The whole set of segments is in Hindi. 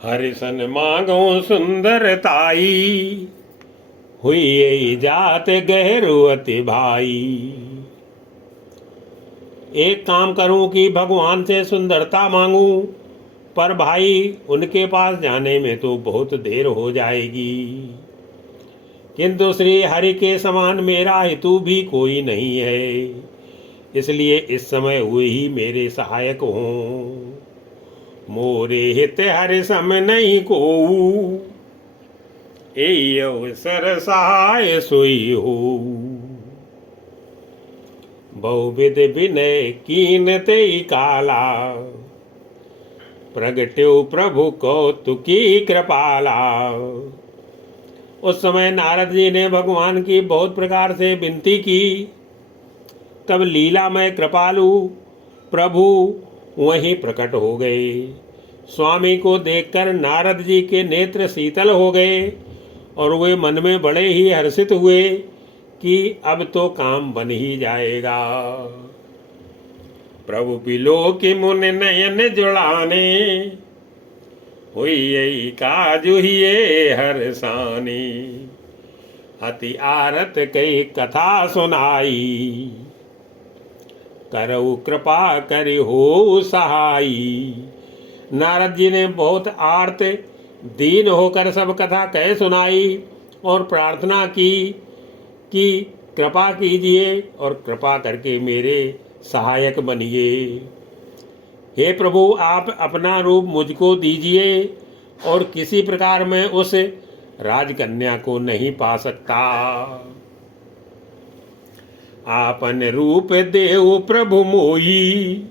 हरिसन मांगो सुंदरताई, हुई यही जात गहरो अति भाई। एक काम करूं कि भगवान से सुंदरता मांगूं, पर भाई उनके पास जाने में तो बहुत देर हो जाएगी। किंतु श्री हरि के समान मेरा हेतु भी कोई नहीं है, इसलिए इस समय वे ही मेरे सहायक हों। मोरे हित हरि सम नहीं को, ए अवसर सहाय सोई हो। बहुविध विनय कीन ते काला, प्रगट्यो प्रभु कौतुकी कृपाला। उस समय नारद जी ने भगवान की बहुत प्रकार से विनती की। तब लीलामय कृपालु प्रभु वहीं प्रकट हो गए। स्वामी को देखकर नारद जी के नेत्र शीतल हो गए और वे मन में बड़े ही हर्षित हुए कि अब तो काम बन ही जाएगा। प्रभु बिलो की मुन नयन जुड़ाने, हुई यही काजु हिये हरसानी। अति आरत कई कथा सुनाई, करऊ कृपा करि हो सहाई। नारद जी ने बहुत आर्त दीन होकर सब कथा कह सुनाई और प्रार्थना की कि कृपा कीजिए और कृपा करके मेरे सहायक बनिए। हे प्रभु, आप अपना रूप मुझको दीजिए और किसी प्रकार मैं उस राजकन्या को नहीं पा सकता। आपन रूप देव प्रभु मोई,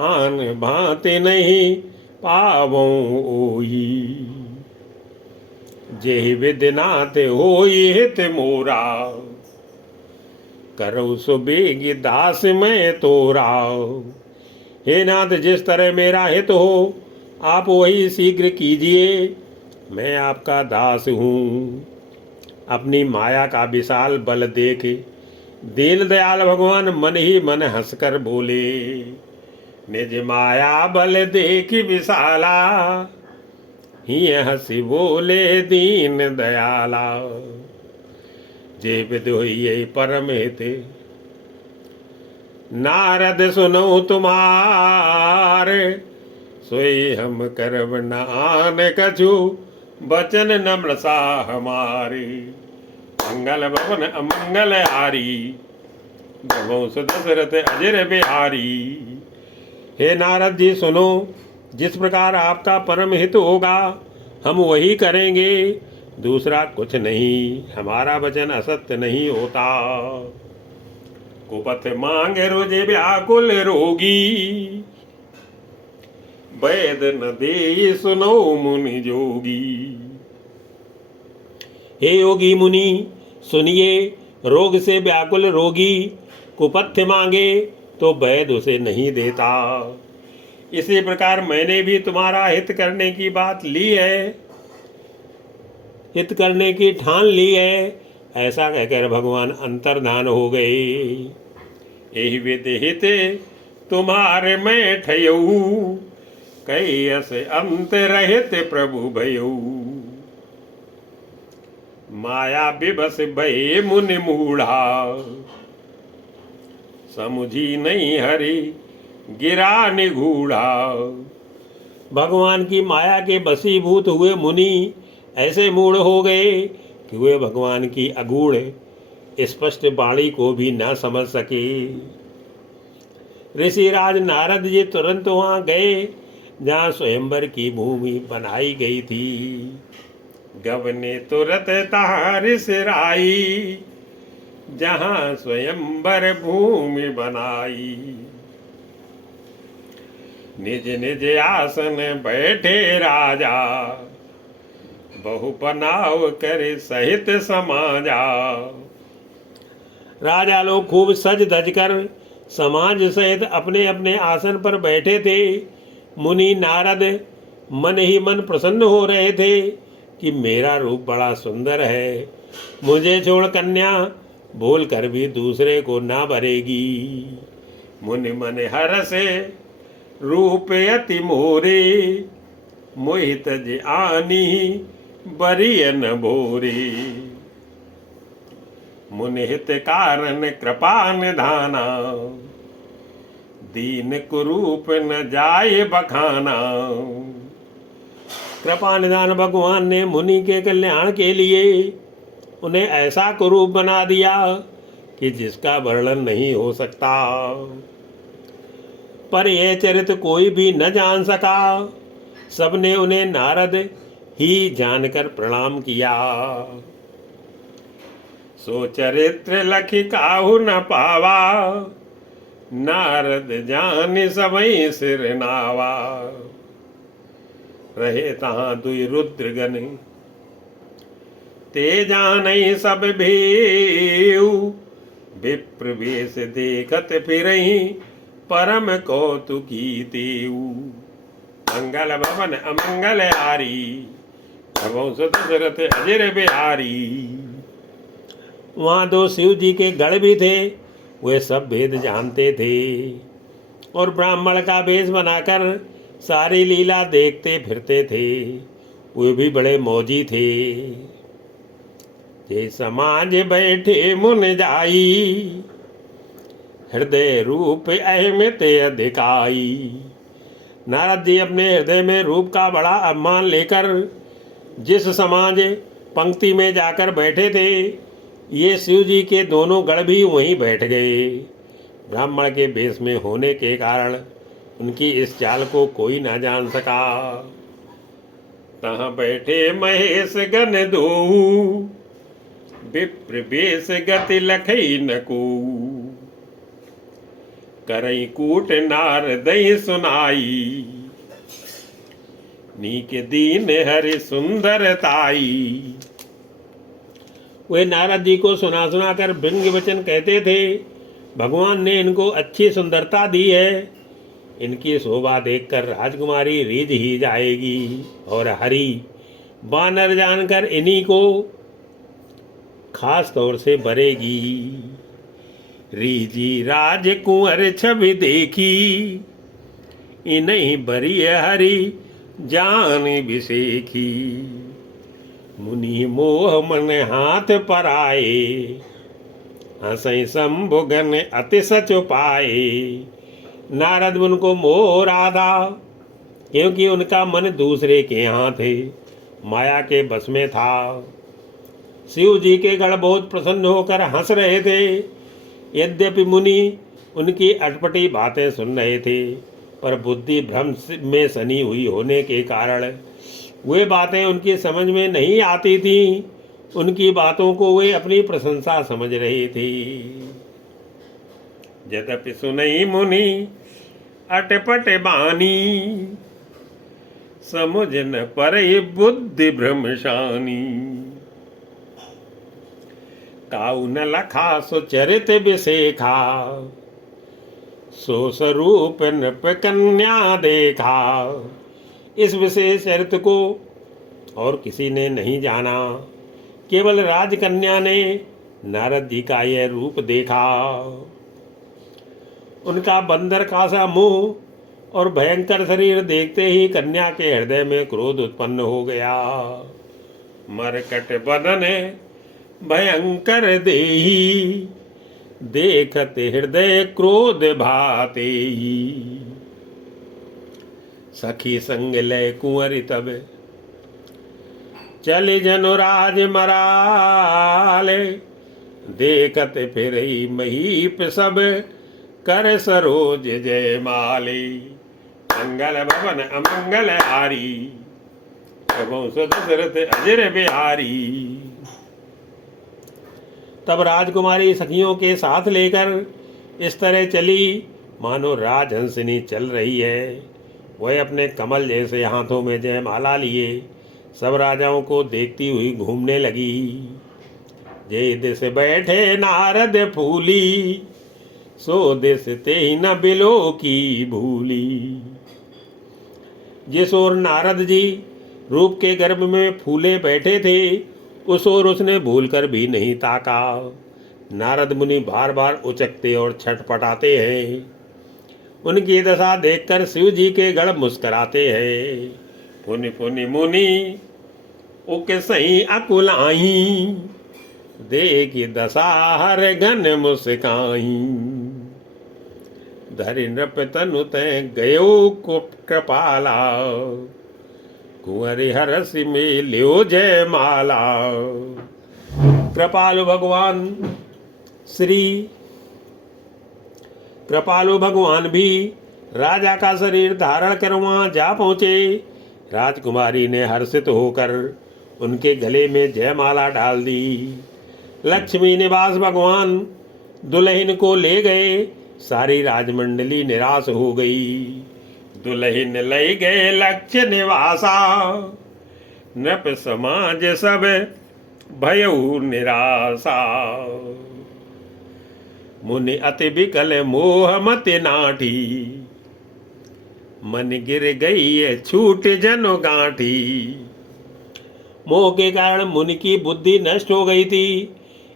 आन भांति नहीं पावों ओई। जेहि विधिनाथ होई हित मोरा, करो सुबेग दास मैं तोरा। हे नाथ, जिस तरह मेरा हित हो आप वही शीघ्र कीजिए, मैं आपका दास हूँ। अपनी माया का विशाल बल देख दीन दयाल भगवान मन ही मन हंसकर बोले। निज माया बल देख विशाला, ही हंसी बोले दीन दयाला। जे विद होइए परम हित, नारद सुनो तुम्हारे। सोई हम करब न आन कछु, बचन नम्र सा हमारे। मंगल भवन अमंगल हारी, भवंस दशरथ अजर बिहारी। हे नारद जी सुनो, जिस प्रकार आपका परम हित होगा हम वही करेंगे, दूसरा कुछ नहीं। हमारा वचन असत्य नहीं होता। कुपथ मांगे रोजे व्याकुल रोगी, वैद न दे सुनो मुनि जोगी। हे योगी मुनि सुनिए, रोग से व्याकुल रोगी कुपथ्य मांगे तो वैद उसे नहीं देता। इसी प्रकार मैंने भी तुम्हारा हित करने की बात ली है, हित करने की ठान ली है। ऐसा कहकर भगवान अंतर्धान हो गए। यही विद हित तुम्हारे मैं ठयऊ, कई अस अंत रहित प्रभु भयऊ। माया विबस भय मुनि मूढ़ा, समुझी नहीं हरि गिरा निगूढ़ा। भगवान की माया के बसीभूत हुए मुनि ऐसे मूढ़ हो गए कि वे भगवान की अगूढ़ स्पष्ट वाणी को भी न समझ सके। ऋषिराज नारद जी तुरंत वहां गए जहाँ स्वयंवर की भूमि बनाई गई थी। गवने तुरत तहाँ ऋषिराई, जहाँ स्वयंवर भूमि बनाई। निज निज आसन बैठे राजा, बहु बनाव करे सहित समाजा। राजा लोग खूब सज धज कर समाज सहित अपने अपने आसन पर बैठे थे। मुनि नारद मन ही मन प्रसन्न हो रहे थे कि मेरा रूप बड़ा सुंदर है, मुझे छोड़ कन्या बोल कर भी दूसरे को ना भरेगी। मुनि मन हरसे रूप अति मोरे, मोहित जे आनी बरियन भोरे। मुनिहित कारण कृपा निधाना, दीन कुरूप न जाय बखाना। कृपा निधान भगवान ने मुनि के कल्याण के लिए उन्हें ऐसा कुरूप बना दिया कि जिसका वर्णन नहीं हो सकता। पर यह चरित्र कोई भी न जान सका, सबने उन्हें नारद ही जानकर प्रणाम किया। सो चरित्र लखि काहू न पावा, नारद जान सबई सिर नावा। रहे तहाँ दुई रुद्रगण, ते जानई सब भेऊ। विप्र वेश देखत फिरई, परम कौतुकी तेऊ। मंगल भवन अमंगल हारी, भवौ सुत दशरथ अजर बिहारी। वहाँ दो शिव जी के गढ़ भी थे, वे सब भेद जानते थे और ब्राह्मण का वेश बनाकर सारी लीला देखते फिरते थे। वे भी बड़े मौजी थे। जे समाज बैठे मुन जाई, हृदय रूप अहमित अधिकाई। नारद जी अपने हृदय में रूप का बड़ा अभिमान लेकर जिस समाज पंक्ति में जाकर बैठे थे, ये शिव जी के दोनों गढ़ भी वहीं बैठ गए। ब्राह्मण के वेश में होने के कारण उनकी इस चाल को कोई ना जान सका। तहाँ बैठे महेश गण दोऊ, विप्र वेश गति लखई नको। करई कूट नारदई सुनाई, नीक दीन हरि सुंदरताई। वे नारद जी को सुना सुना कर व्यंग्य वचन कहते थे। भगवान ने इनको अच्छी सुंदरता दी है, इनकी शोभा देखकर राजकुमारी रिझ ही जाएगी और हरि बानर जानकर इन्हीं को खास तौर से बरेगी। रीजी राजकुंवर छवि देखी, इन्हीं बरी हरि जान बिसेखी। मुनि मोह मन हाथ पर आए, हंसई शंभुगन अति सच पाए। नारद मुनि को मोह हो रहा था, क्योंकि उनका मन दूसरे के यहाँ थे, माया के बस में था। शिव जी के गढ़ बहुत प्रसन्न होकर हंस रहे थे। यद्यपि मुनि उनकी अटपटी बातें सुन रहे थे, पर बुद्धि भ्रम में सनी हुई होने के कारण वे बातें उनकी समझ में नहीं आती थीं। उनकी बातों को वे अपनी प्रशंसा समझ रहे थे। यद्यपि सुनई मुनि अटपट बानी, समुझ न परई बुद्धि भ्रमशानी। काऊ न लखा सो चरित विशेखा, सो स्वरूप नृप कन्या देखा। इस विशेष चरित्र को और किसी ने नहीं जाना, केवल राजकन्या ने नारद जी का यह रूप देखा। उनका बंदर का सा मुंह और भयंकर शरीर देखते ही कन्या के हृदय में क्रोध उत्पन्न हो गया। मरकट बदन भयंकर देही, देखत हृदय क्रोध भाते ही। सखी संग लय कुंवरी तब, चले जनुराज मराले। देखत फिर महीप सब, कर सरोज जय माले। मंगल भवन अमंगल हारी, प्रभु दशरथ अजर बिहारी। तब राजकुमारी सखियों के साथ लेकर इस तरह चली मानो राजहंसिनी चल रही है। वह अपने कमल जैसे हाथों में जयमाला लिए सब राजाओं को देखती हुई घूमने लगी। जे दिस बैठे नारद फूली, सो दिस ते न बिलो की भूली। जिस ओर नारद जी रूप के गर्भ में फूले बैठे थे, उस ओर उसने भूलकर भी नहीं ताका। नारद मुनि बार बार उचकते और छटपटाते हैं। उनकी दशा देखकर शिव जी के गढ़ मुस्कराते हैं। पुनि पुनि मुनि उके सही अकुलाई, देखी दशा हर घन मुस्काई। धरि नृप तनु तै गयो कृपाला, कुंवरि हरसि में लियो जय माला। कृपालु भगवान कृपालु भगवान भी राजा का शरीर धारण कर वहां जा पहुंचे। राजकुमारी ने हर्षित होकर उनके गले में जयमाला डाल दी। लक्ष्मी निवास भगवान दुल्हन को ले गए। सारी राजमंडली निराश हो गई। दुल्हन ले गए लक्ष्य निवासा, नृप समाज सब भयउ निराशा। मुनि अति विकल मोह मत नाठी, मन गिर गई छूट जनो गांठी। मोह के कारण मुनि की बुद्धि नष्ट हो गई थी।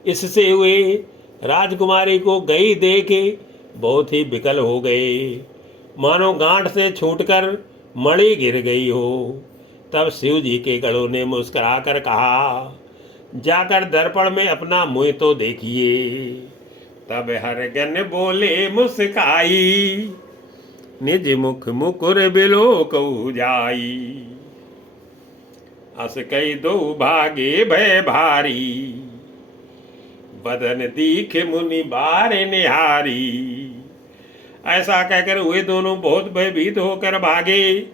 इससे वे राजकुमारी को गई देखे बहुत ही विकल हो गए, मानो गांठ से छूटकर मणि गिर गई हो। तब शिव जी के गणों ने मुस्कुराकर कहा, जाकर दर्पण में अपना मुंह तो देखिए। तब हरगन बोले मुस्काई, निज मुख मुकुर बिलोकऊ जाई। अस कई दो भागे भय भारी, बदन दीख मुनि बार निहारी। ऐसा कहकर वे दोनों बहुत भयभीत होकर भागे।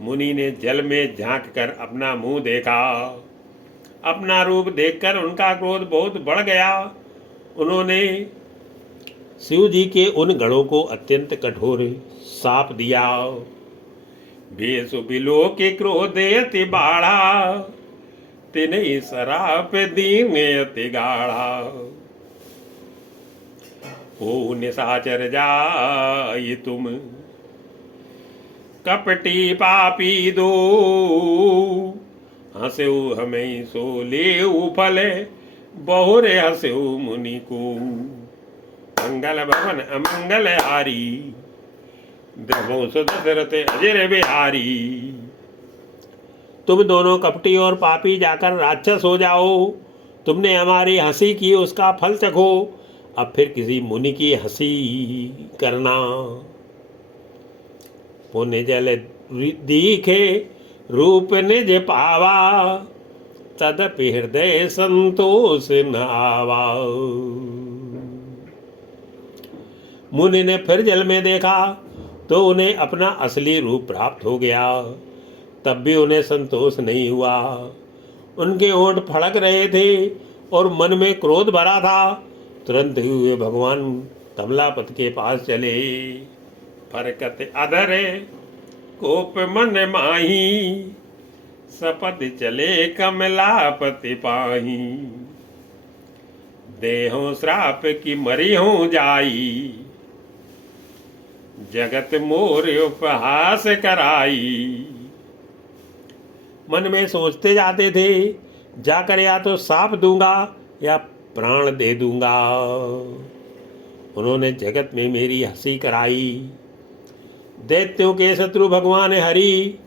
मुनि ने जल में झांक कर अपना मुंह देखा। अपना रूप देखकर उनका क्रोध बहुत बढ़ गया। उन्होंने शिव जी के उन गणों को अत्यंत कठोर शाप दिया। बेसु बिलो के क्रोध अति बाढ़ा, तिन्हीं सराप दीन अति गाढ़ा। ओ निशाचर जाय तुम कपटी पापी दो, हंस्यु हमें सो ले फल बहुरे हंस्यु मुनि को। मंगल भवन अमंगल हारी, देवों से दशरथ अजर बिहारी। तुम दोनों कपटी और पापी जाकर राक्षस हो जाओ। तुमने हमारी हंसी की, उसका फल चखो। अब फिर किसी मुनि की हंसी करना। पुण्य जल दीखे रूप निज पावा, तदपि हृदय संतोष न आवा। मुनि ने फिर जल में देखा तो उन्हें अपना असली रूप प्राप्त हो गया। तब भी उन्हें संतोष नहीं हुआ। उनके होंठ फड़क रहे थे और मन में क्रोध भरा था। तुरंत ही वे भगवान कमलापति के पास चले। फरकत अधर कोप मन माही, सपद चले कमलापति पाही। देहों श्राप की मरी हूँ जाई, जगत मोर उपहास कराई। मन में सोचते जाते थे, जाकर या तो साप दूंगा या प्राण दे दूंगा। उन्होंने जगत में मेरी हंसी कराई। दैत्यों के शत्रु भगवान हरि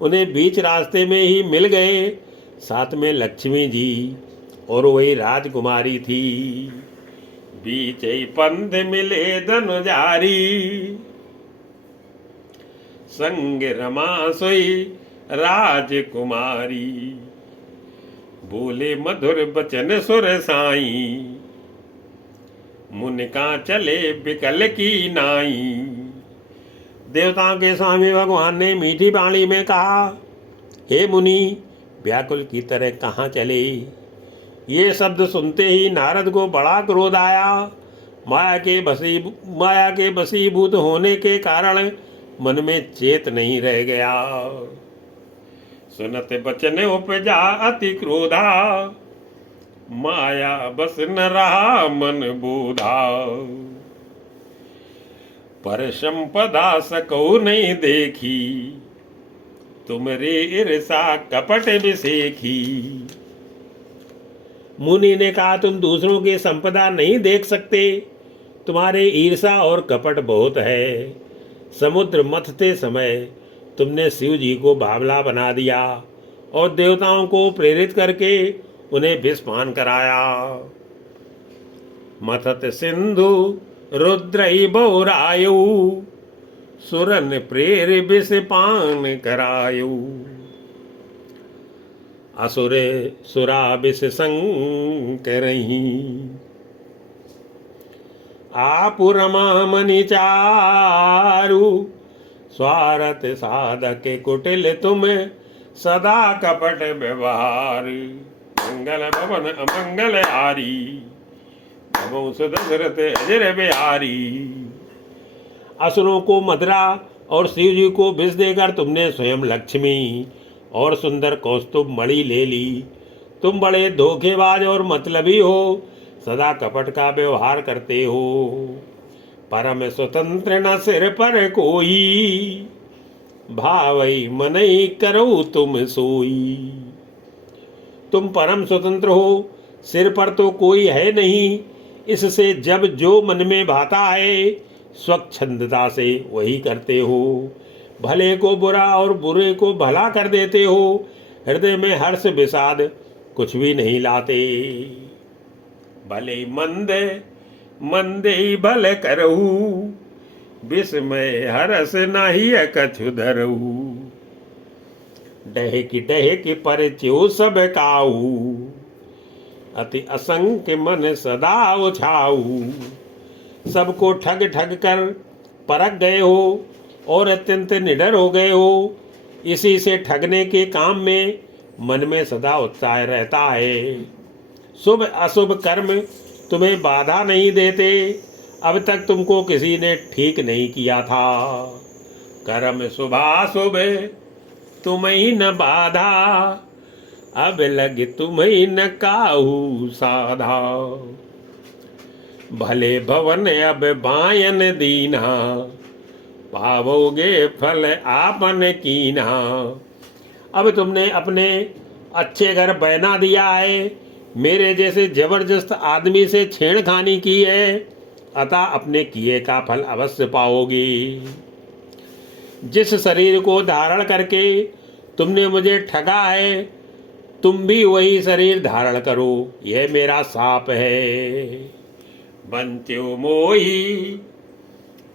उन्हें बीच रास्ते में ही मिल गए। साथ में लक्ष्मी जी और वही राजकुमारी थी। बीच ही पंथ मिले धनुजारी, संग रमा सोई राजकुमारी। बोले मधुर बचन सुर साई, मुनिका चले बिकल की नाई। देवताओं के स्वामी भगवान ने मीठी वाणी में कहा, हे मुनि, व्याकुल की तरह कहाँ चले। ये शब्द सुनते ही नारद को बड़ा क्रोध आया। माया के वशीभूत होने के कारण मन में चेत नहीं रह गया। सुनत बचन उपजा अति क्रोधा, माया बस न रहा मन बोधा। पर संपदा सको नहीं देखी, तुमरे ईर्षा कपट विसेखी। मुनि ने कहा, तुम दूसरों की संपदा नहीं देख सकते, तुम्हारे ईर्षा और कपट बहुत है। समुद्र मथते समय तुमने शिव जी को बावला बना दिया और देवताओं को प्रेरित करके उन्हें विष पान कराया। मथत सिंधु रुद्रई बहुरायु, सुरन प्रेर विष पान करायु। असुर सुरा विष संकरही, आप रमा मनि चारु। स्वार्थ साधक कुटिल तुम, सदा कपट व्यवहार। मंगल भवन अमंगल हारी, भवों सुदशरथ अजर बिहारी। असुरों को मदरा और शिव जी को विष देकर तुमने स्वयं लक्ष्मी और सुंदर कौस्तुभ मणि ले ली। तुम बड़े धोखेबाज और मतलबी हो, सदा कपट का व्यवहार करते हो। परम स्वतंत्र न सिर पर कोई, भावई मनई करो तुम सोई। तुम परम स्वतंत्र हो, सिर पर तो कोई है नहीं, इससे जब जो मन में भाता है स्वच्छंदता से वही करते हो। भले को बुरा और बुरे को भला कर देते हो, हृदय में हर्ष विषाद कुछ भी नहीं लाते। भले मंद मंदे भल करहु, विस्मय हरस नाही कछु धरहु। डहकी पर च्यो सब काऊ, अति असंख्य मन सदा उछाऊ। सबको ठग ठग कर परख गए हो और अत्यंत निडर हो गए हो। इसी से ठगने के काम में मन में सदा उत्साह रहता है। शुभ अशुभ कर्म तुम्हें बाधा नहीं देते, अब तक तुमको किसी ने ठीक नहीं किया था। कर्म शुभाशुभ तुम्हें न बाधा, अब लग तुम्हें न काहू साधा। भले भवन अब बायन दीना, पावोगे फल आपन कीना। अब तुमने अपने अच्छे घर बना दिया है, मेरे जैसे जबरदस्त आदमी से छेड़खानी की है, अतः अपने किए का फल अवश्य पाओगे। जिस शरीर को धारण करके तुमने मुझे ठगा है, तुम भी वही शरीर धारण करो, यह मेरा शाप है। बंत्यो मोही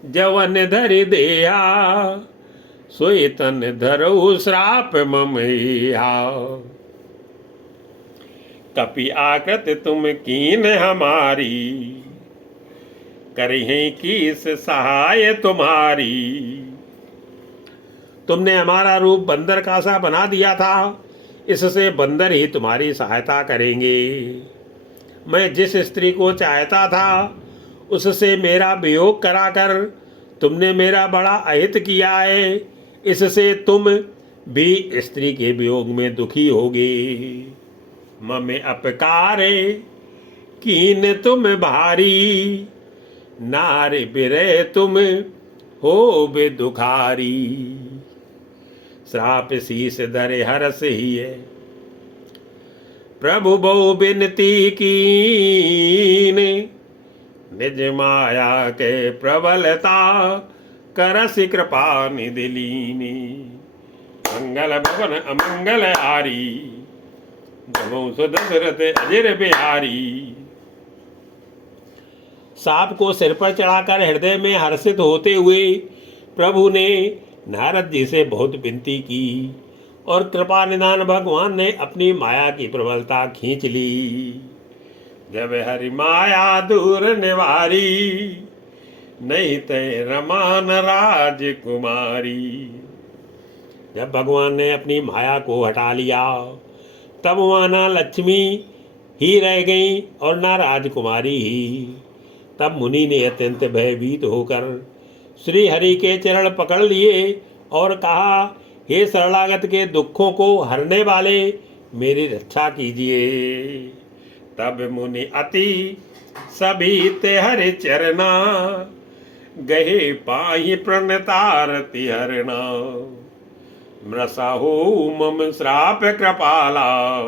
जवन धरि देहा, सोई तन धरऊ श्राप ममैहा। कपि आकृत तुम कीन हमारी, करिहे कीस सहाय तुम्हारी। तुमने हमारा रूप बंदर का सा बना दिया था, इससे बंदर ही तुम्हारी सहायता करेंगे। मैं जिस स्त्री को चाहता था उससे मेरा वियोग कराकर तुमने मेरा बड़ा अहित किया है, इससे तुम भी स्त्री के वियोग में दुखी होगे। ममे अपकारे कीन तुम भारी, नारी बिरे तुम हो बे दुखारी। श्राप शीस धरे हरस ही है, प्रभु बहु बिनती कीन। निज माया के प्रबलता, करसि कृपा निधि लीनी। मंगल भवन अमंगल हारी, भवों सुदशरथ अजर बिहारी। सांप को सिर पर चढ़ाकर हृदय में हर्षित होते हुए प्रभु ने नारद जी से बहुत विनती की और कृपा निधान भगवान ने अपनी माया की प्रबलता खींच ली। जब हरि माया दूर निवारी, नहीं ते रमान राजकुमारी। जब भगवान ने अपनी माया को हटा लिया, तब वहाँ ना लक्ष्मी ही रह गई और ना राजकुमारी ही। तब मुनि ने अत्यंत भयभीत होकर श्री हरि के चरण पकड़ लिए और कहा, हे शरणागत के दुखों को हरने वाले, मेरी रक्षा कीजिए। तब मुनि अति सभी ते हरि चरना, गहे पाहि प्रणतारति हरना। मृषा हो मम श्राप कृपाला,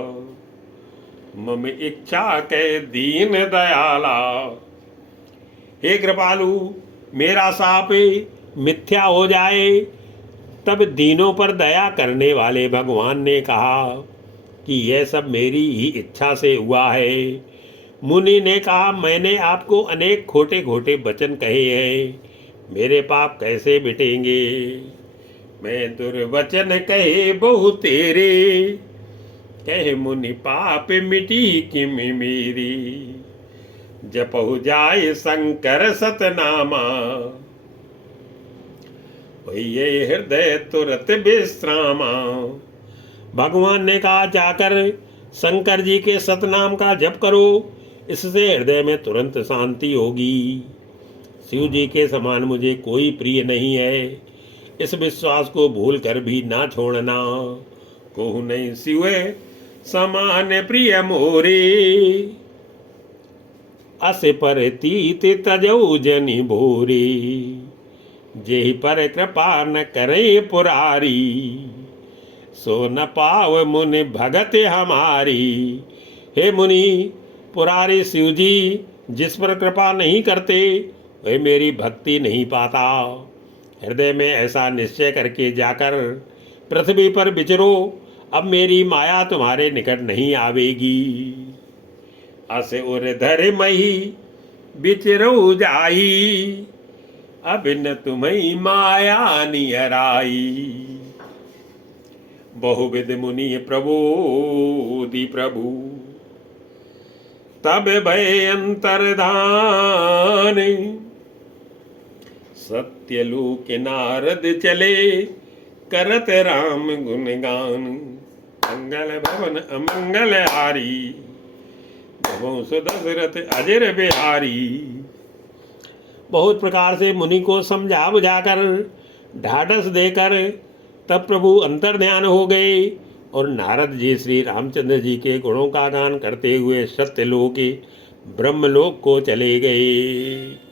मम इच्छा के दीन दयाला। हे कृपालु, मेरा शाप मिथ्या हो जाए तब दीनों पर दया करने वाले भगवान ने कहा कि यह सब मेरी ही इच्छा से हुआ है। मुनि ने कहा, मैंने आपको अनेक खोटे खोटे वचन कहे हैं, मेरे पाप कैसे मिटेंगे। मैं दुर्वचन कहे बहु तेरे, कहे मुनि पाप मिटी किम मेरी। जपहु जाय शंकर सतनामा, ये हृदय तुरत विश्रामा। भगवान ने कहा, जाकर शंकर जी के सतनाम का जप करो, इससे हृदय में तुरंत शांति होगी। शिव जी के समान मुझे कोई प्रिय नहीं है, इस विश्वास को भूल कर भी ना छोड़ना। कोहु नहीं शिव समान प्रिय मोरे, अस पर तीत तजौ जनि भोरे। जेहि पर कृपा न करे पुरारी, सो न पाव मुनि भगत हमारी। हे मुनि, पुरारी शिव जी जिस पर कृपा नहीं करते वह मेरी भक्ति नहीं पाता। हृदय में ऐसा निश्चय करके जाकर पृथ्वी पर विचरो, अब मेरी माया तुम्हारे निकट नहीं आवेगी। अस उर धर मही विचरो जाई, अब न तुम्हें माया नियराई। बहुविध मुनि प्रबोधि प्रभु, तब भय अंतर्धान। सत्यलोक नारद चले, करत राम गुणगान। मंगल भवन अमंगल हारी, भवों दशरथ अजर बिहारी। बहुत प्रकार से मुनि को समझा बुझाकर ढाढ़स देकर तब प्रभु अंतर्ध्यान हो गए और नारद जी श्री रामचंद्र जी के गुणों का गान करते हुए सत्यलोक ब्रह्मलोक को चले गए।